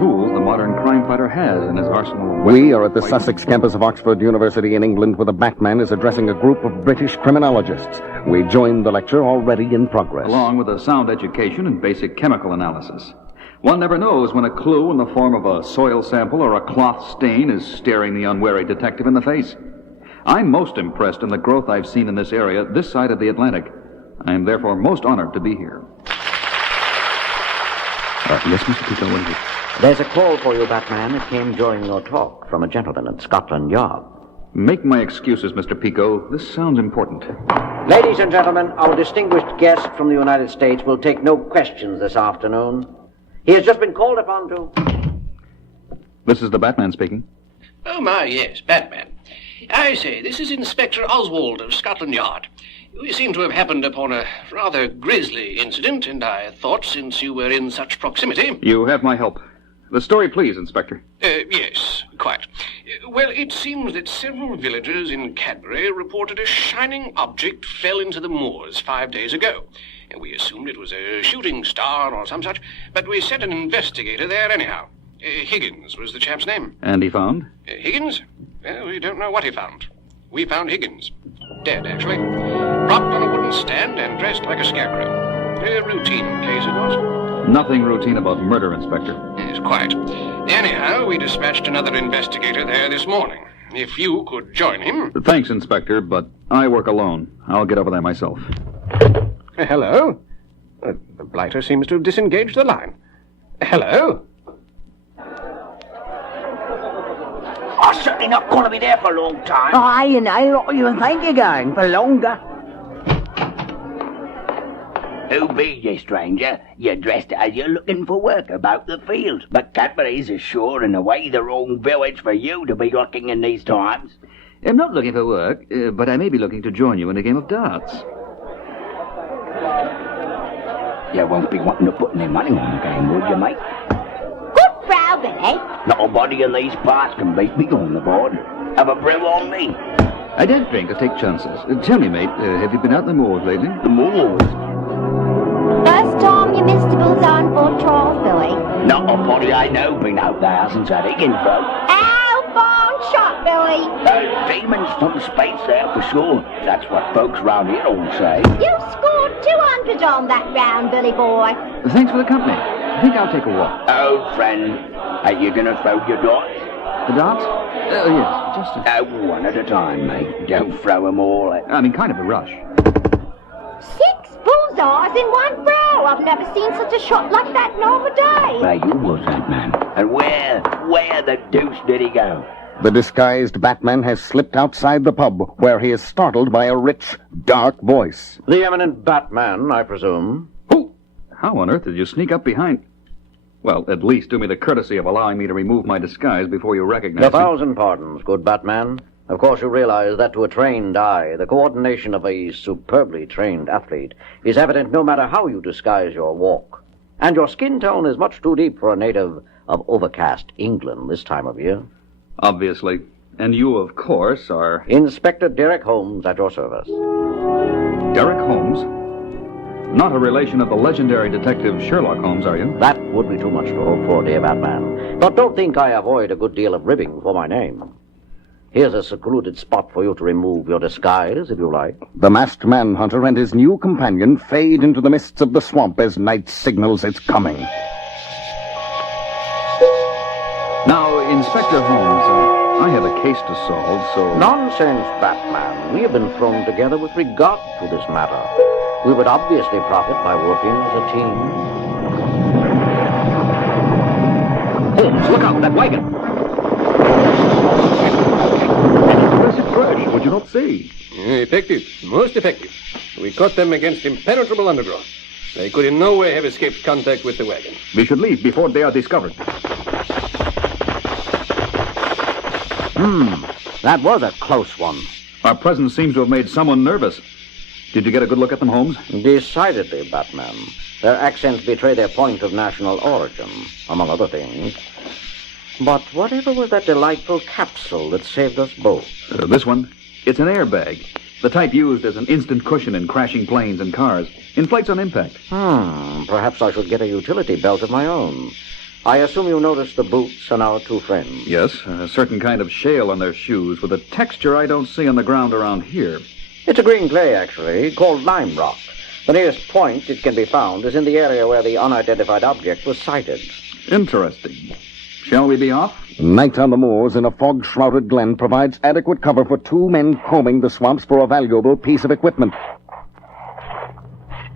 tools the modern crime fighter has in his arsenal. We are at the Sussex campus of Oxford University in England, where the Batman is addressing a group of British criminologists. We join the lecture already in progress. Along with a sound education and basic chemical analysis. One never knows when a clue in the form of a soil sample or a cloth stain is staring the unwary detective in the face. I'm most impressed in the growth I've seen in this area, this side of the Atlantic. I am therefore most honored to be here. Yes, Mr. Pico, what is it? There's a call for you, Batman. It came during your talk from a gentleman at Scotland Yard. Make my excuses, Mr. Pico. This sounds important. Ladies and gentlemen, our distinguished guest from the United States will take no questions this afternoon. He has just been called upon to... This is the Batman speaking. Oh, my, yes, Batman. I say, this is Inspector Oswald of Scotland Yard. We seem to have happened upon a rather grisly incident, and I thought, since you were in such proximity... You have my help. The story, please, Inspector. Yes, quite. Well, it seems that several villagers in Cadbury reported a shining object fell into the moors 5 days ago. We assumed it was a shooting star or some such, but we sent an investigator there anyhow. Higgins was the chap's name. And he found? Higgins? Well, we don't know what he found. We found Higgins. Dead, actually. Propped on a wooden stand and dressed like a scarecrow. A routine case it was. Nothing routine about murder, Inspector. Yes, quite. Anyhow, we dispatched another investigator there this morning. If you could join him... Thanks, Inspector, but I work alone. I'll get over there myself. Hello? The blighter seems to have disengaged the line. Hello? I'm certainly not going to be there for a long time. Aye, and I lot you think you're going for longer. Who be you, stranger? You're dressed as you're looking for work about the fields, but Cadbury's is sure in a way the wrong village for you to be looking in these times. I'm not looking for work, but I may be looking to join you in a game of darts. You won't be wanting to put any money on the game, would you, mate? Good brow, Billy. Nobody in these parts can beat me on the board. Have a brew on me. I don't drink or take chances. Tell me, mate, have you been out in the moors lately? The moors? First time you missed the bullseye on Fort Charles, Billy. Not a body I know been out there since that Higgins broke. Ow, fine shot, Billy. Demons from space there for sure. That's what folks round here all say. You scored 200 on that round, Billy boy. Thanks for the company. I think I'll take a walk. Oh, friend, are you going to throw your darts? The darts? Yes, just a... One at a time, mate. Don't throw them all at... I mean, kind of a rush. 6 bullseyes in one throw. I've never seen such a shot like that in all my day. Where you was that man? And where the deuce did he go? The disguised Batman has slipped outside the pub, where he is startled by a rich, dark voice. The eminent Batman, I presume. Who? How on earth did you sneak up behind... Well, at least do me the courtesy of allowing me to remove my disguise before you recognize me. 1,000 pardons, good Batman. Of course, you realize that to a trained eye, the coordination of a superbly trained athlete is evident no matter how you disguise your walk. And your skin tone is much too deep for a native of overcast England this time of year. Obviously. And you, of course, are... Inspector Derek Holmes at your service. Derek Holmes? Not a relation of the legendary detective Sherlock Holmes, are you? That would be too much to hope for, dear Batman. But don't think I avoid a good deal of ribbing for my name. Here's a secluded spot for you to remove your disguise, if you like. The masked manhunter and his new companion fade into the mists of the swamp as night signals its coming. Now, Inspector Holmes, I have a case to solve, so... Nonsense, Batman. We have been thrown together with regard to this matter. We would obviously profit by working as a team. Holmes, look out, that wagon! Impressive crash, would you not say? Effective, most effective. We caught them against impenetrable undergrowth. They could in no way have escaped contact with the wagon. We should leave before they are discovered. That was a close one. Our presence seems to have made someone nervous. Did you get a good look at them, Holmes? Decidedly, Batman. Their accents betray their point of national origin, among other things. But whatever was that delightful capsule that saved us both? This one? It's an airbag. The type used as an instant cushion in crashing planes and cars. Inflates on impact. Perhaps I should get a utility belt of my own. I assume you noticed the boots on our two friends. Yes, a certain kind of shale on their shoes with a texture I don't see on the ground around here. It's a green clay, actually, called lime rock. The nearest point it can be found is in the area where the unidentified object was sighted. Interesting. Shall we be off? Night on the moors in a fog-shrouded glen provides adequate cover for two men combing the swamps for a valuable piece of equipment.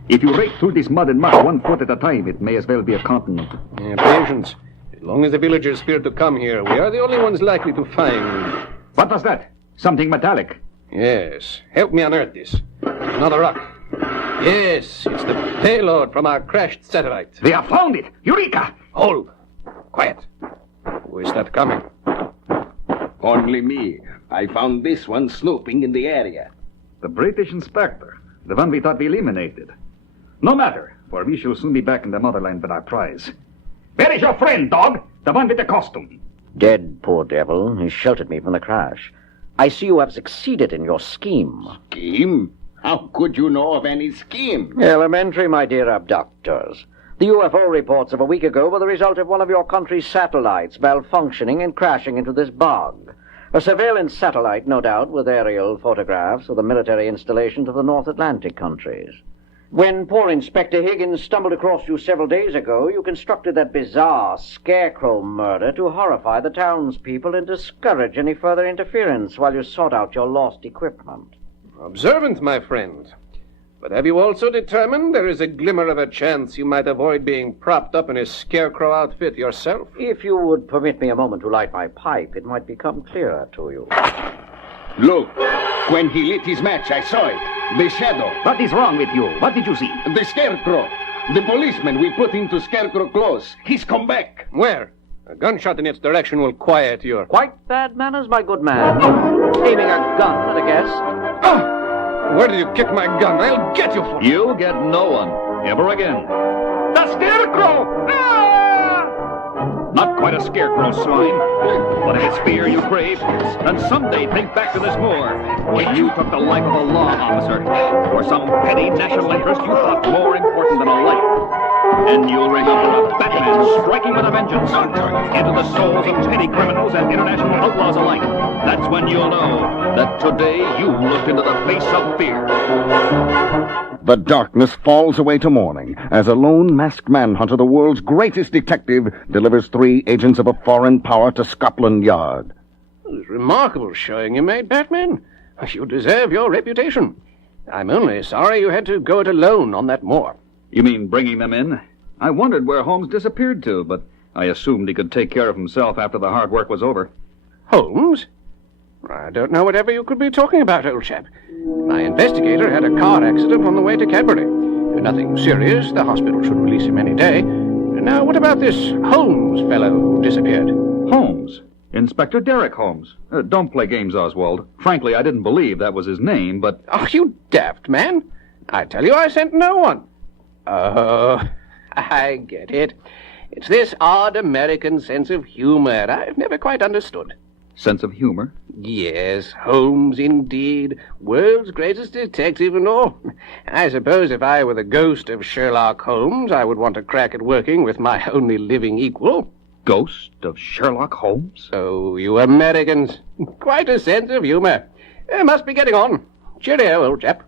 If you rake through this mud and muck 1 foot at a time, it may as well be a continent. Patience. As long as the villagers fear to come here, we are the only ones likely to find. What was that? Something metallic. Yes. Help me unearth this. Another rock. Yes, it's the payload from our crashed satellite. They have found it! Eureka! Hold. Quiet. Who is that coming? Only me. I found this one snooping in the area. The British inspector. The one we thought we eliminated. No matter, for we shall soon be back in the motherland with our prize. Where is your friend, dog? The one with the costume. Dead, poor devil. He sheltered me from the crash. I see you have succeeded in your scheme. Scheme? How could you know of any scheme? Elementary, my dear abductors. The UFO reports of a week ago were the result of one of your country's satellites malfunctioning and crashing into this bog. A surveillance satellite, no doubt, with aerial photographs of the military installations of the North Atlantic countries. When poor Inspector Higgins stumbled across you several days ago, you constructed that bizarre Scarecrow murder to horrify the townspeople and discourage any further interference while you sought out your lost equipment. Observant, my friend. But have you also determined there is a glimmer of a chance you might avoid being propped up in a Scarecrow outfit yourself? If you would permit me a moment to light my pipe, it might become clearer to you. Look, when he lit his match, I saw it. The shadow. What is wrong with you? What did you see? The Scarecrow. The policeman we put into Scarecrow clothes. He's come back. Where? A gunshot in its direction will quiet your... Quite bad manners, my good man. Aiming a gun at a guest. Ah! Where did you kick my gun? I'll get you for it. You get no one. Ever again. The Scarecrow! Ah! Not quite a scarecrow, swine. But if it's fear you crave, then someday think back to this moor, when you took the life of a law officer, or some petty national interest you thought more important than a life. And you'll remember a Batman striking with a vengeance into the souls of petty criminals and international outlaws alike. That's when you'll know that today you looked into the face of fear. The darkness falls away to morning as a lone masked manhunter, the world's greatest detective, delivers 3 agents of a foreign power to Scotland Yard. It was remarkable showing you made, Batman. You deserve your reputation. I'm only sorry you had to go it alone on that moor. You mean bringing them in? I wondered where Holmes disappeared to, but I assumed he could take care of himself after the hard work was over. Holmes? I don't know whatever you could be talking about, old chap. My investigator had a car accident on the way to Cadbury. Nothing serious. The hospital should release him any day. Now, what about this Holmes fellow who disappeared? Holmes? Inspector Derek Holmes. Don't play games, Oswald. Frankly, I didn't believe that was his name, but... Oh, you daft man. I tell you, I sent no one. Oh, I get it. It's this odd American sense of humor I've never quite understood. Sense of humor? Yes, Holmes, indeed. World's greatest detective and all. I suppose if I were the ghost of Sherlock Holmes, I would want a crack at working with my only living equal. Ghost of Sherlock Holmes? Oh, you Americans. Quite a sense of humor. Must be getting on. Cheerio, old chap.